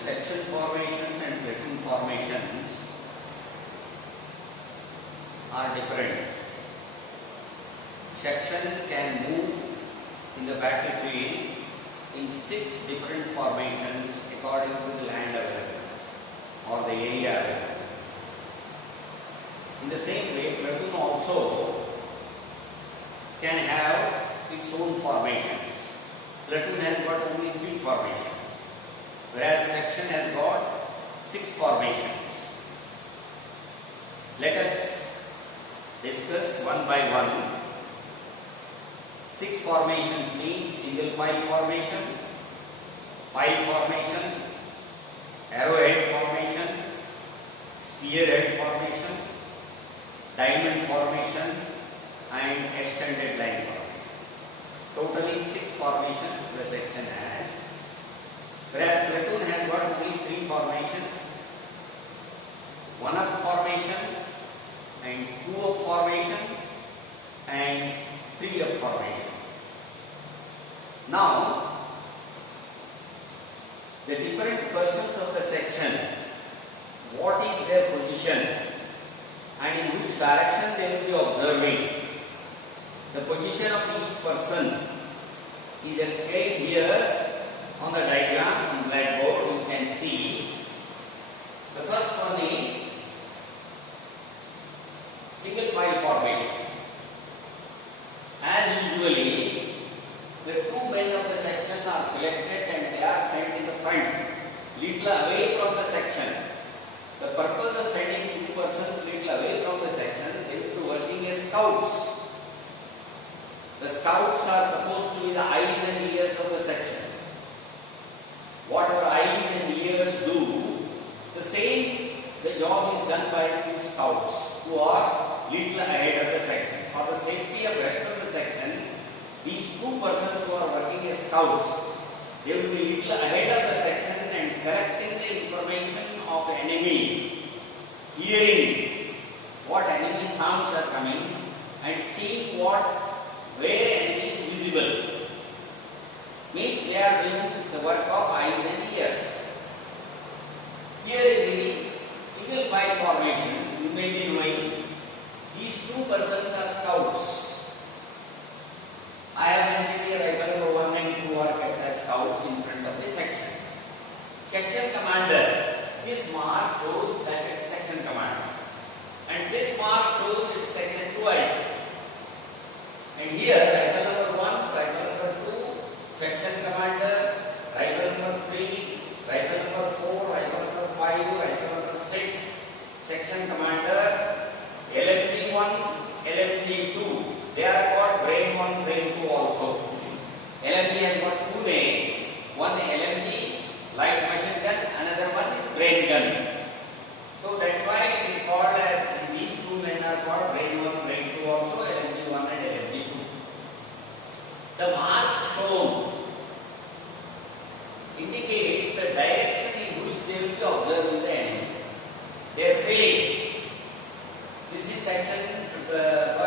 section formations and platoon formations are different. Section can move in the battlefield in 6 different formations according to the land available or the area available. In the same way, platoon also can have its own formations. Platoon has got only 3 formations, whereas section has got 6 formations. Let us discuss one by one. 6 formations means single file formation, file formation, arrowhead formation, spearhead formation, diamond formation and extended line formation. Totally 6 formations the section has, whereas platoon has got only 3 formations, 1 up formation and 2 up formation and 3 up formation. Now, the different persons of the section, what is their position and in which direction they will be observing. The position of each person is explained here on the diagram on blackboard. You can see the first one is single file formation. As usually, the 2 men of the section are selected and they are sent in the front, little away from the section. The purpose of sending 2 persons little away from the section, they will be working as scouts. The scouts are supposed to be the eyes and ears of the section. Whatever eyes and ears do, the same, the job is done by 2 scouts who are little ahead of the section. For the safety of rest of the section, these 2 persons who are working as scouts, they will be little ahead of the section and collecting the information of enemy, hearing what enemy sounds are coming and seeing where enemy is visible. Means they are doing the work of eyes and ears. Here in the single file formation, you may be knowing these 2 persons are scouts. I have mentioned here rifle number 1 and 2 are kept as scouts in front of the section. Section commander, this mark shows that it is section commander and this mark shows it is section 2 IC. And here rifle number 1, rifle number 2, section commander, rifle number 3, rifle number 4, rifle number 5, rifle number 6, section commander, LMG 1, LMG 2. They are called brain 1, brain 2 also. LMG has got 2 names. One LMG, light machine gun, another one is brain gun. So that's why it is called these 2 men are called brain 1, brain 2 also, LMG 1 and LMG 2. The mark shown indicates the direction in which they will be observing the enemy. Their face. This is section, the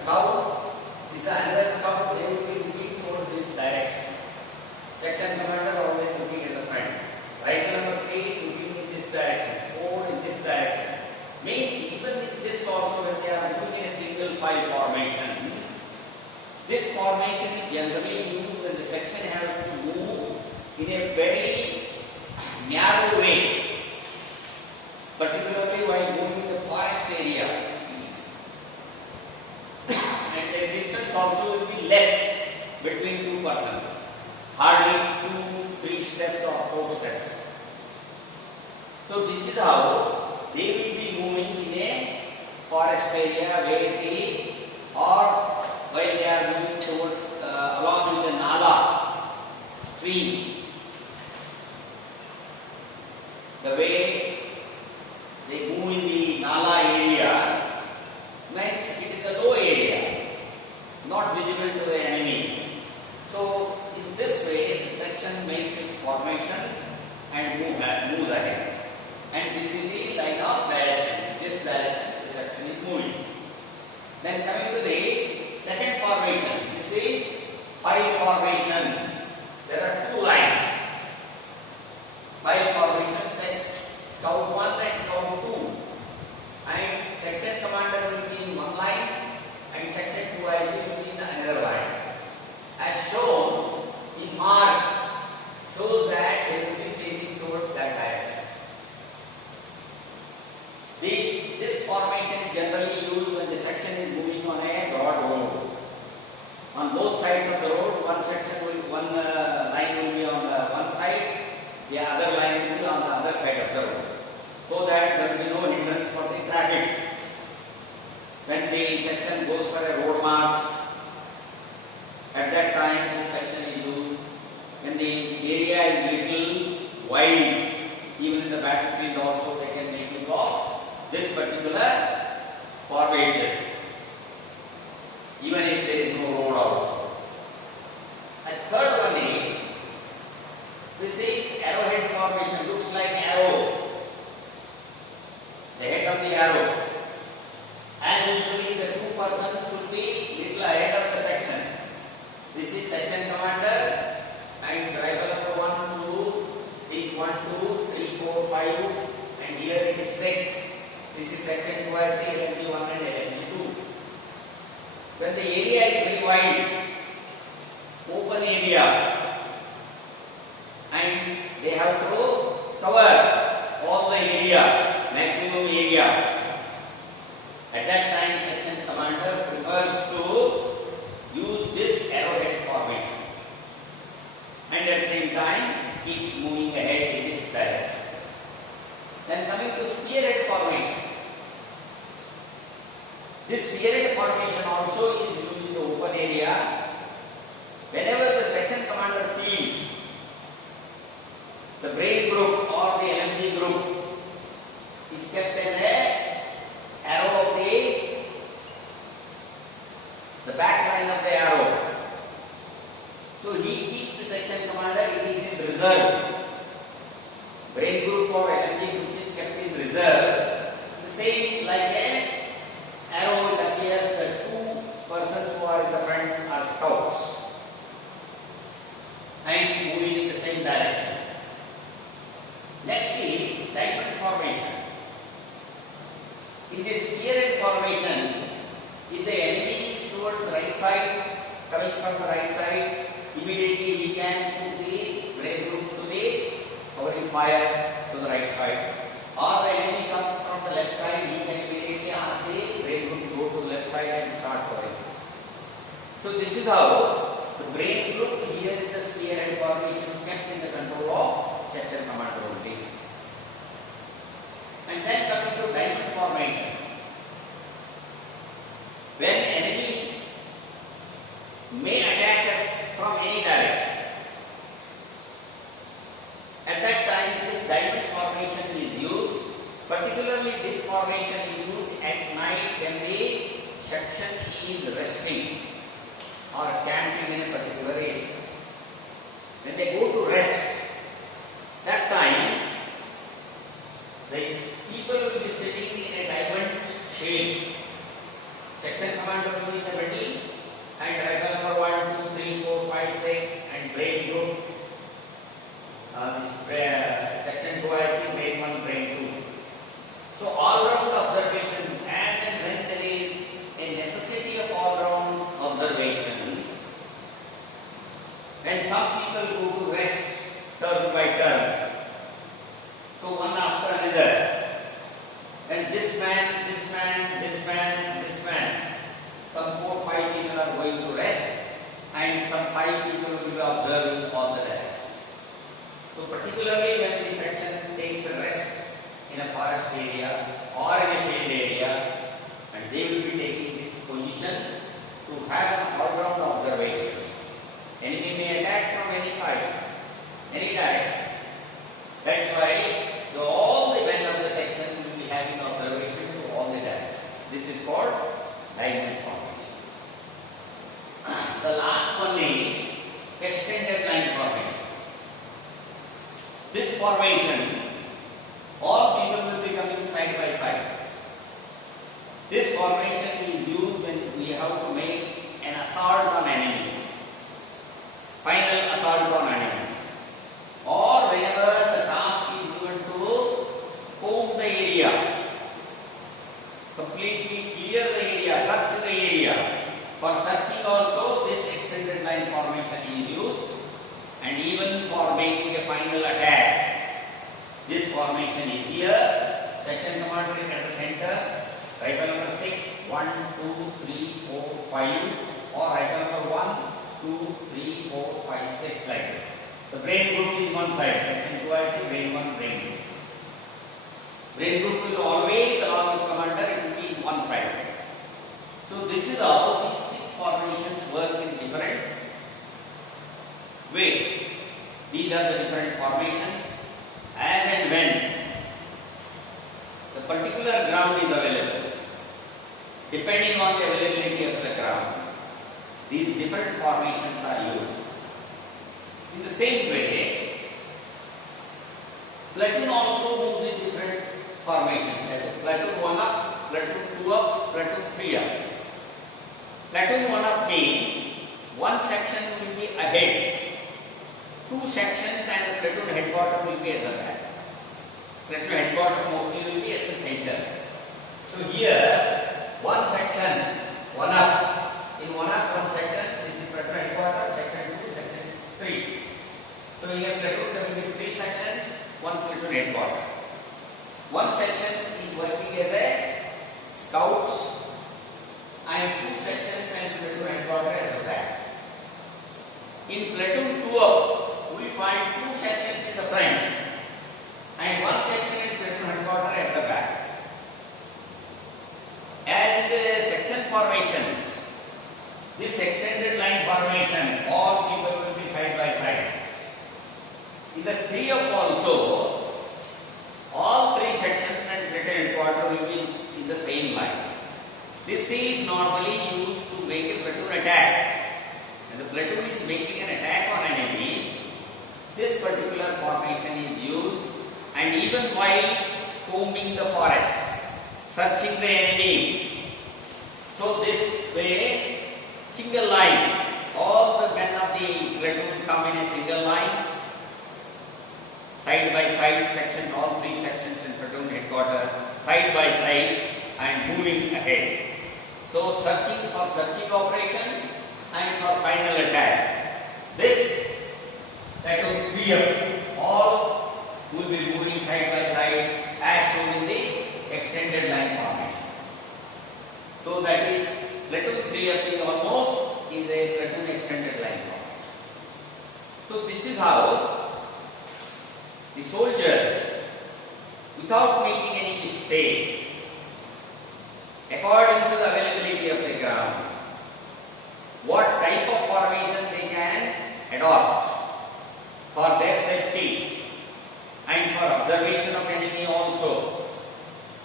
scout. This is another scout. They will be looking towards this direction. Section commander always looking at the front. Rifle number 3 looking in this direction. 4 in this direction. Means even in this also when they are moving in a single file formation, this formation is generally used when the section has to move in a very narrow way, particularly while moving in the forest area. And the distance also will be less between 2 persons, hardly 2, 3 steps or 4 steps. So this is how they will be moving in a forest area where it is, or while they are moving towards along with the Nala stream. The way they move in the Nala area means it is a low area, not visible to the enemy. So in this way the section makes its formation and moves ahead. And this is the line of direction. This direction the section is moving. Then coming to the second formation, this is file formation. There are 2 lines. File formation the other line will be on the other side of the road, so that there will be no hindrance for the traffic. When the section goes for a road march, at that time this section is used. When the area is little wide, even in the battlefield also they can make use of this particular formation, even if there is no road also. And third one is, this is arrowhead formation, looks like arrow, the head of the arrow, and usually the two persons will be little ahead of the section. This is section commander and rifle number 1, 2, this 1, 2, 3, 4, 5, and here it is 6. This is section 2, I see LMG 1 and LMG 2. When the area is very wide, open area, and they have to cover all the area, maximum area. At that time, section commander prefers to use this arrowhead formation, and at the same time keeps moving ahead in this direction. Then coming to spearhead formation. This spearhead formation also is used in the open area. Whenever the section commander feels the brain group or the LMG group is kept in a arrow of the back line of the arrow. So he keeps the section commander, it is in reserve. Brain group or LMG group is kept in reserve. The same like a arrow, it appears the two persons who are in the front are scouts and moving in the same direction. Next is diamond formation. In this spearhead formation, if the enemy is towards the right side, coming from the right side, immediately he can put the brain group to the covering fire to the right side. Or the enemy comes from the left side, he can immediately ask the brain group to go to the left side and start covering. So this is how the brain group here in the spearhead formation kept in the control of section commander only. And then coming to diamond formation. When enemy may attack us from any direction, at that time this diamond formation is used. Particularly this formation is used at night when the section is resting or camping in a particular area. When they go to rest, that time the people will be sitting in a diamond shape. Section commander will be in the middle, and rifle number 1, 2, 3, 4, 5, 6, and brain group. Section 2, I see brain 1, brain 2. So all round observation, as and when there is a necessity of all round observation, when some people go to rest turn by turn, so one after another, and this man, this man, this man, this man, some 4, 5 people are going to rest, and some 5 people will be observing all the directions. So particularly when the section takes a rest in a forest area or in a field area, and they will be taking this position to have an all-round observation. Enemy may attack from any side, any direction. That's why all the men of the section will be having observation to all the directions. This is called diamond formation. The last one is extended line formation. This formation, all people will be coming side by side. This formation is used when we have to make an assault on enemy, final assault on enemy, or whenever the task is given to comb the area, completely clear the area, search the area. For searching also this extended line formation is used, and even for making a final attack, this formation is here. Section commander is at the center, rifle number 6, 1, 2, 3, 4, 5, or rifle number 1, 2, 3, 4, 5, 6 like this. The brain group is 1, one side. Section 2 I say brain 1, brain 2. Brain group will always along with commander, it will be in one side. So this is how these 6 formations work in different way. These are the different formations as and when the particular ground is available. Depending on the availability of the ground, these different formations are used. In the same way, platoon also moves in different formations. Platoon 1 up, platoon 2 up, platoon 3 up. Platoon 1 up means one section will be ahead, 2 sections and the platoon headquarters will be at the back. Platoon headquarters mostly will be at the center. So here, one section, 1 up. In 1 up, one section, this is platoon headquarters, section 2, section 3. So here platoon there will be 3 sections, one platoon headquarters. One section is working as a scouts and 2 sections and platoon headquarters at the back. In platoon 2 up, we find 2 sections in the front and 1 section in platoon headquarters at the back. As in the section formations, this extended line formation, all people will be side by side. In the 3 up also, all 3 sections and platoon headquarters will be in the same line. This is normally used to make a platoon attack. When the platoon is making an attack on an enemy, this particular formation is used, and even while combing the forest, searching the enemy. So this way, single line, all the men of the platoon come in a single line, side by side sections, all 3 sections in platoon headquarters, side by side and moving ahead. So searching for searching operation and for final attack. This platoon 3 up, all will be moving side by side as shown in the extended line formation. So that is platoon 3 up is almost is a platoon extended line formation. So this is how the soldiers, without making any mistake, according to the availability of the ground, what type of formation they can adopt for their safety and for observation of enemy also,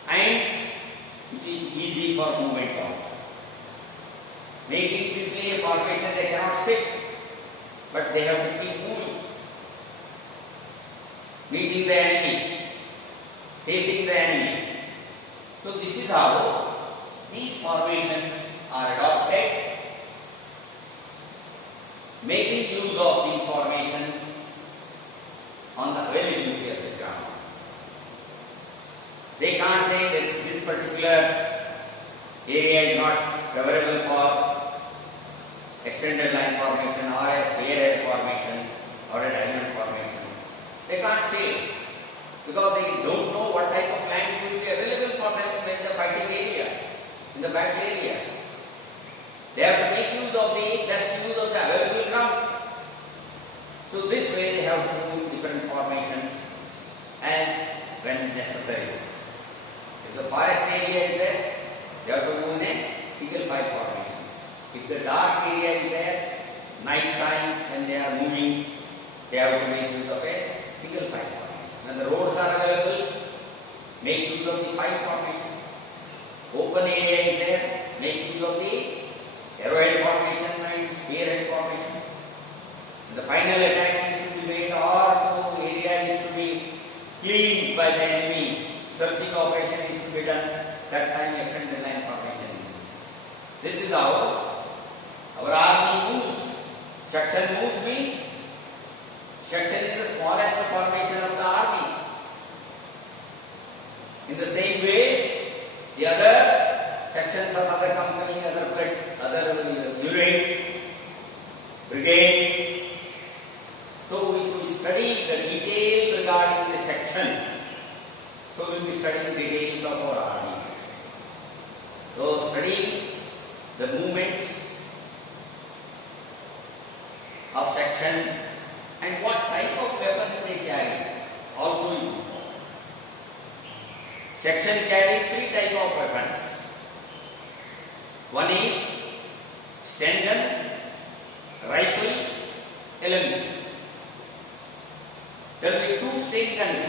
and which is easy for movement also. Making simply a formation, they cannot sit, but they have to keep moving, meeting the enemy, facing the enemy. So this is how these formations are adopted. Making use of these formations on the availability of the ground. They can't say this particular area is not favorable for extended line formation or a spearhead formation or a diamond formation. They can't say it because they don't know what type of land will be available for them in the fighting area, in the battle area. They have to make use of the best use of the available ground. So this way they have to move different formations as when necessary. If the forest area is there, they have to move in a single file formation. If the dark area is there, night time when they are moving, they have to make use of a single file formation. When the roads are available, make use of the file formation. Open area is there, make use of the arrowhead formation and spearhead formation. When the final attack is to be made or the area is to be cleaned by the enemy, searching operation is to be done, that time extended line formation is used. This is how our army moves. Section moves means section is the smallest formation of the army. In the same way, the other sections of other company, other units, brigades. So if we study the detail regarding the section, so we will be studying details of our army. So studying the movements of section and what type of weapons they Section carries three types of weapons. One is Sten gun, rifle, LMG. There will be two Sten guns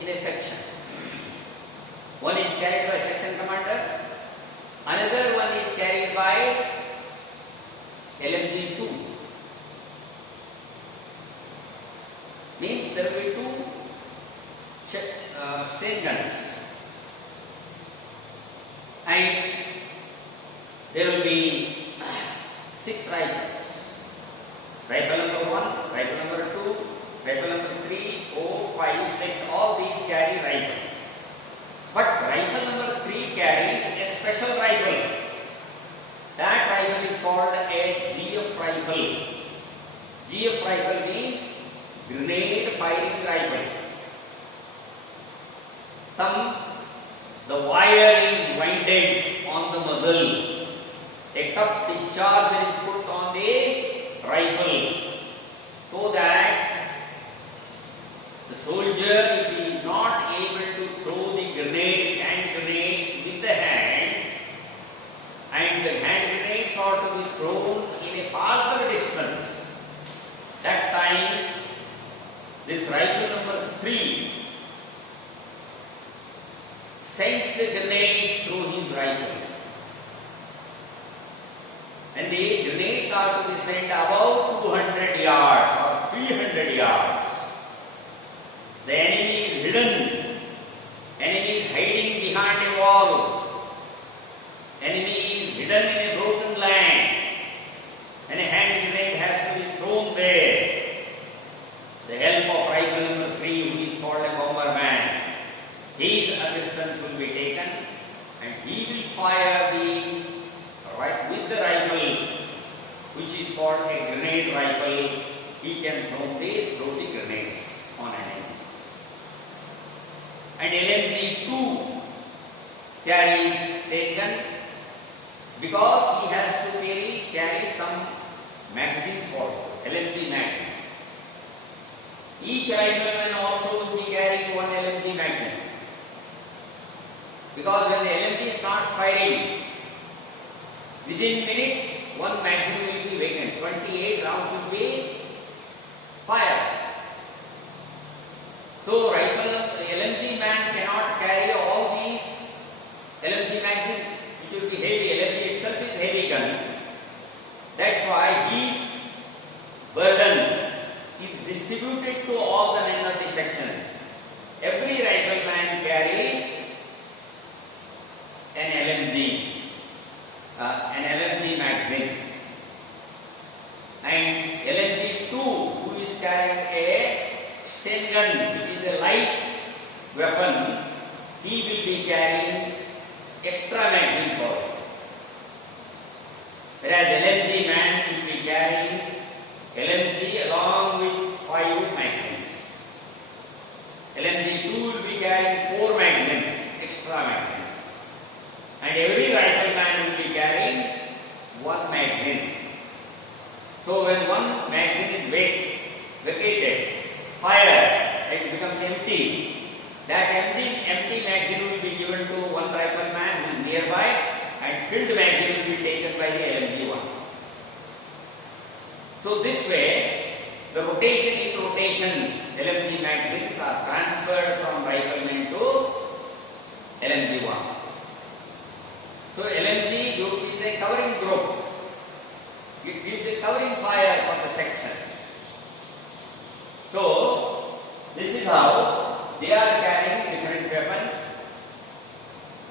in a section. One is carried by section commander, another one is carried by LMG 2. Means there will be two Sten guns, and there will be 6 rifles. Rifle number 1, rifle number 2, rifle number 3, 4, 5, 6, all these carry rifle. But rifle number 3 carries a special rifle. That rifle is called a GF rifle. GF rifle means grenade firing rifle. The wire is winded on the muzzle. A cup discharge is put on the rifle so that the soldier, if he is not able to throw the hand grenades with the hand, and the hand grenades are to be thrown in a farther distance, that time this rifle number 3 sends the grenades through his rifle. And the grenades are to be sent about 200 yards or 300 yards. The enemy is hidden. Enemy is hiding behind a wall. Enemy is hidden in a broken land. And a hand grenade has to be thrown there. The help of rifle number 3, who is called a bomberman, his assistance will be taken, and he will fire with the rifle, which is called a grenade rifle. He can throw the grenades on an enemy. And LMG-2 carries Sten gun because he has to carry some magazines also, LMG magazine. Each rifleman also will be carrying one LMG magazine. Because when the LMG starts firing, within minute, one magazine will be vacant. 28 rounds will be fired. So, LMG man cannot carry all these LMG magazines, which will be heavy. LMG itself is heavy gun. That's why his burden is distributed to all the men of the section. Every rifleman carries an LMG magazine, and LMG-2, who is carrying a Sten gun, which is a light weapon, he will be carrying extra magazines also. Whereas LMG man will be carrying LMG along with 5 magazines. LMG-2 will be carrying 4 magazines, extra magazines. And every rifleman will be carrying 1 magazine. So when one magazine is vacated, fired, it becomes empty. That empty magazine will be given to one rifleman who is nearby, and filled magazine will be taken by the LMG-1. So this way, the rotation LMG magazines are transferred from rifleman to LMG-1. So LMG group is a covering group. It gives a covering fire for the section. So this is how they are carrying different weapons,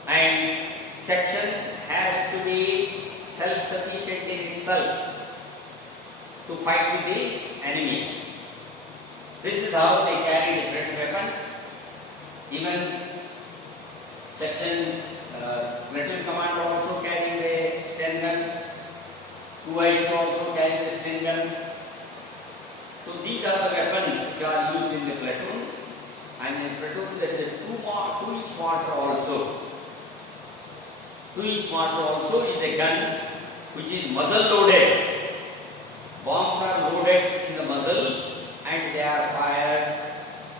and section has to be self-sufficient in itself to fight with the enemy. This is how they carry different weapons. Even section platoon commander also carries a Sten gun. 2IC also carries a Sten gun. So these are the weapons which are used in the platoon. And in platoon there is a 2-inch mortar also. 2-inch mortar also is a gun which is muzzle loaded. Bombs are loaded in the muzzle and they are fired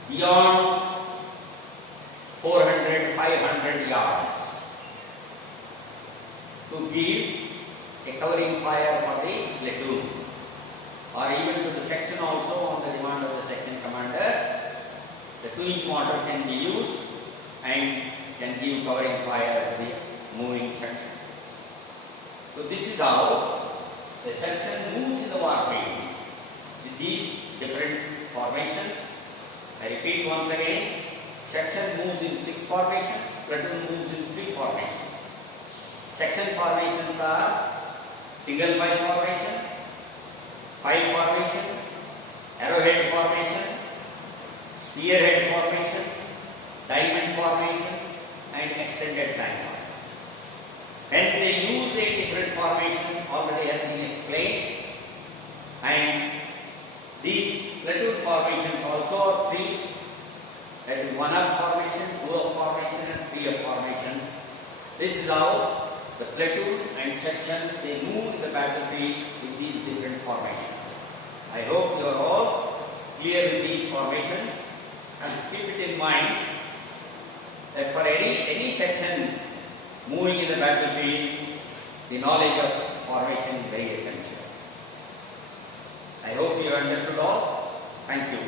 beyond 400, 500 covering fire for the platoon, or even to the section also on the demand of the section commander. The 2-inch mortar can be used and can give covering fire to the moving section. So this is how the section moves in the warfield with these different formations. I repeat once again, section moves in 6 formations, platoon moves in 3 formations. Section formations are single file formation, file formation, arrowhead formation, spearhead formation, diamond formation, and extended line formation. And they use a different formation already has been explained, and these platoon formations also are 3, that is 1-up formation, 2-up formation and 3-up formation. This is how the platoon and section they move in the battlefield with these different formations. I hope you are all clear with these formations, and keep it in mind that for any section moving in the battlefield, the knowledge of formation is very essential. I hope you understood all. Thank you.